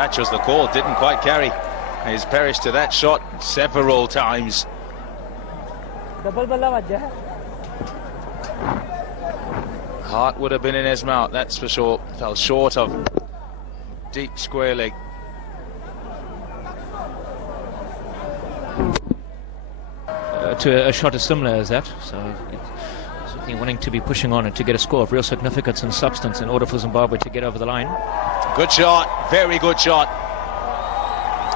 catch was the call, didn't quite carry. He's perished to that shot several times. Heart would have been in his mouth, that's for sure. Fell short of deep square leg. To a shot as similar as that, so certainly wanting to be pushing on and to get a score of real significance and substance in order for Zimbabwe to get over the line. Good shot, very good shot.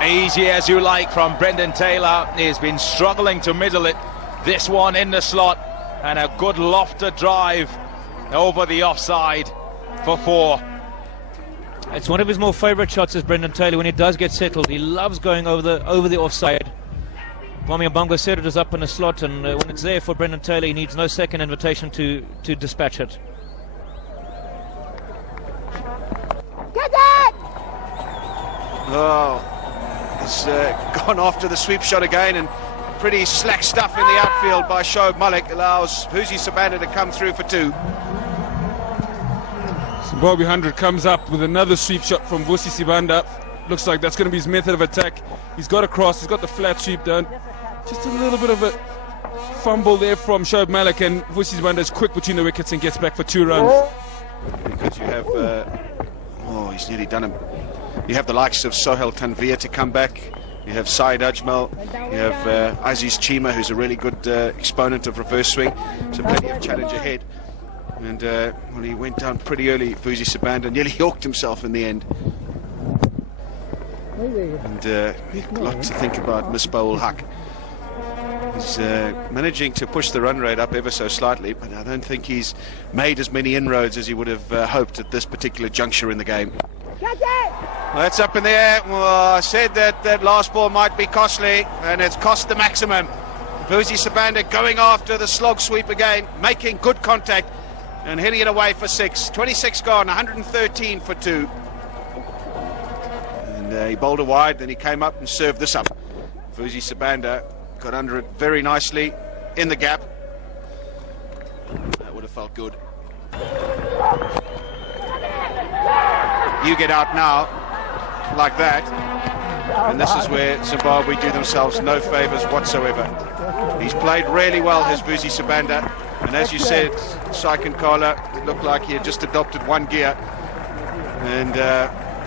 Easy as you like from Brendan Taylor. He's been struggling to middle it. This one in the slot, and a good lofted drive over the offside for 4. It's one of his more favourite shots, is Brendan Taylor. When he does get settled, he loves going over the offside. Kwame Mbongo said it is up in the slot, and when it's there for Brendan Taylor, he needs no second invitation to dispatch it. Get it! Oh, he's gone after the sweep shot again, and pretty slack stuff in the outfield by Shoaib Malik allows Vusi Sibanda to come through for 2. Zimbabwe 100 comes up with another sweep shot from Vusi Sibanda. Looks like that's going to be his method of attack. He's got a cross, he's got the flat sweep done. Just a little bit of a fumble there from Shoaib Malik, and Vusi Sibanda is quick between the wickets and gets back for 2 runs. Because you have, oh, he's nearly done him. You have the likes of Sohail Tanvir to come back. You have Syed Ajmal. You have Aziz Chima, who's a really good exponent of reverse swing. So plenty of challenge ahead. And well, he went down pretty early, Vusi Sibanda, nearly yorked himself in the end. And a lot to think about Misbah-ul Haq. He's managing to push the run rate up ever so slightly, but I don't think he's made as many inroads as he would have hoped at this particular juncture in the game. Well, that's up in the air. Well, I said that last ball might be costly, and it's cost the maximum. Vusi Sibanda going after the slog sweep again, making good contact and hitting it away for 6. 26 gone, 113 for 2. And he bowled a wide, then he came up and served this up. Vusi Sibanda got under it very nicely in the gap. That would have felt good. You get out now like that, and this is where Zimbabwe do themselves no favours whatsoever. He's played really well, his Vusi Sibanda, and as you said, Syken Kala, it looked like he had just adopted 1 gear, and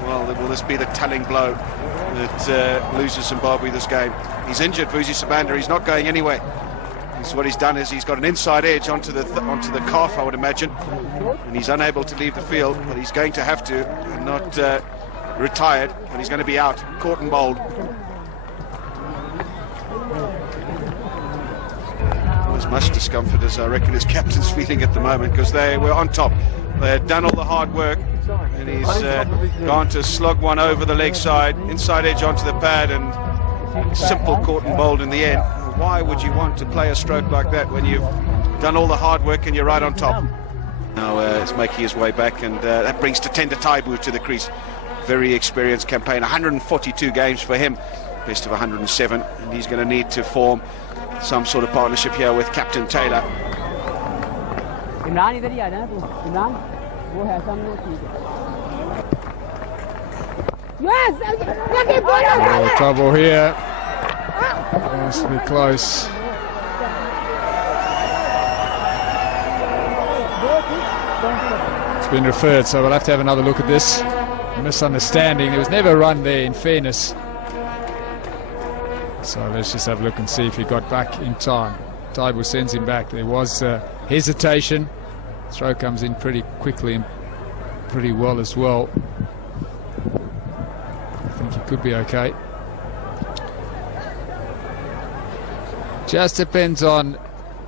well, will this be the telling blow that loses Zimbabwe this game? He's injured, Vusi Sibanda. He's not going anywhere. What he's done is he's got an inside edge onto the calf, I would imagine, and he's unable to leave the field, but he's going to have to, and not retired, but he's going to be out, caught and bowled. As much discomfort as I reckon his captain's feeling at the moment, because they were on top. They had done all the hard work, and he's gone to slog one over the leg side, inside edge onto the pad, and simple caught and bowled in the end. Why would you want to play a stroke like that when you've done all the hard work and you're right on top? Now it's making his way back, and that brings Tatenda Taibu to the crease. Very experienced campaign, 142 games for him, best of 107, and he's going to need to form some sort of partnership here with Captain Taylor. Yes! Trouble here. Has to be close. It's been referred, so we'll have to have another look at this. Misunderstanding. There was never a run there, in fairness. So let's just have a look and see if he got back in time. Taibu sends him back. There was hesitation. Throw comes in pretty quickly and pretty well as well. I think he could be okay. Just depends on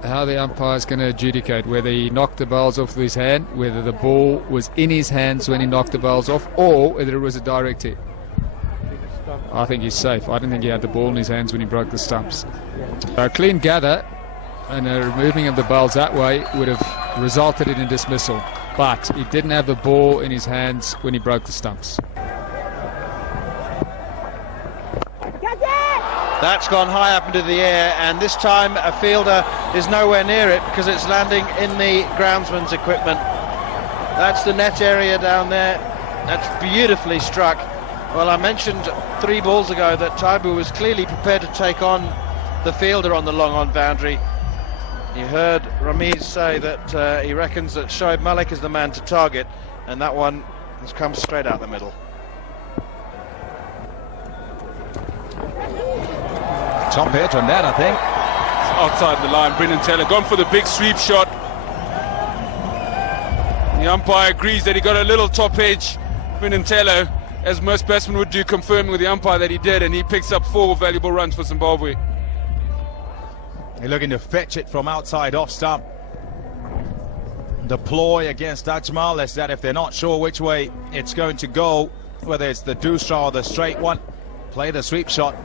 how the umpire's going to adjudicate, whether he knocked the bowls off with his hand, whether the ball was in his hands when he knocked the bowls off, or whether it was a direct hit. I think he's safe. I don't think he had the ball in his hands when he broke the stumps. A clean gather and a removing of the bowls that way would have resulted in a dismissal, but he didn't have the ball in his hands when he broke the stumps. That's gone high up into the air, and this time a fielder is nowhere near it because it's landing in the groundsman's equipment. That's the net area down there. That's beautifully struck. Well, I mentioned 3 balls ago that Taibu was clearly prepared to take on the fielder on the long-on boundary. You heard Ramiz say that he reckons that Shoaib Malik is the man to target, and that one has come straight out the middle. Top hit on that, I think. It's outside the line. Brendan Taylor gone for the big sweep shot. The umpire agrees that he got a little top edge. Brendan Taylor, as most batsmen would do, confirming with the umpire that he did, and he picks up 4 valuable runs for Zimbabwe. They're looking to fetch it from outside off stump. The ploy against Ajmal is that if they're not sure which way it's going to go, whether it's the dosto or the straight one, play the sweep shot.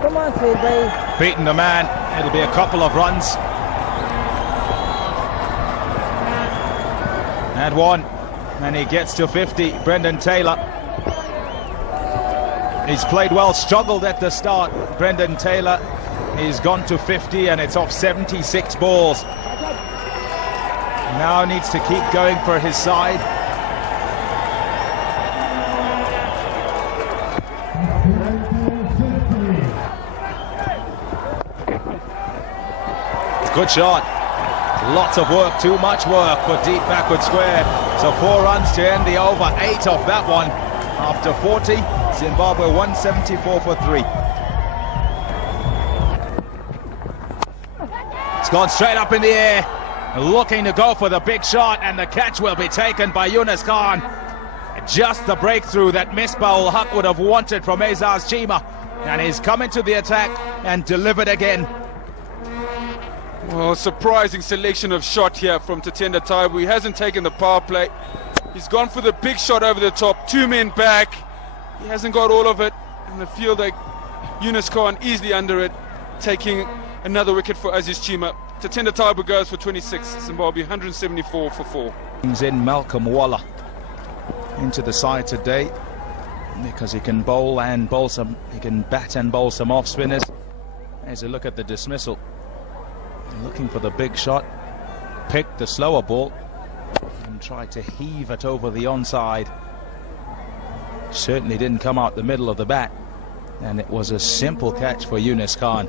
Come on, Sid, Beating the man, it'll be a couple of runs. And 1. And he gets to 50, Brendan Taylor. He's played well, struggled at the start. Brendan Taylor, he's gone to 50 and it's off 76 balls. Now needs to keep going for his side. Good shot. Lots of work, too much work for deep backward square. So 4 runs to end the over, 8 off that one. After 40, Zimbabwe 174 for 3. It's gone straight up in the air, looking to go for the big shot, and the catch will be taken by Yunus Khan. Just the breakthrough that Misbah-ul Haq would have wanted from Azaz Chima, and he's coming to the attack and delivered again. Well, surprising selection of shot here from Tatenda Taibu. He hasn't taken the power play. He's gone for the big shot over the top. 2 men back. He hasn't got all of it. And the field, like Yunus Khan easily under it, taking another wicket for Aziz Chima. Tatenda Taibu goes for 26. Zimbabwe 174 for 4. Brings in Malcolm Waller into the side today because he can bowl and bowl some. He can bat and bowl some off spinners. There's a look at the dismissal. Looking for the big shot, picked the slower ball and tried to heave it over the onside. Certainly didn't come out the middle of the bat, and it was a simple catch for Yunus Khan.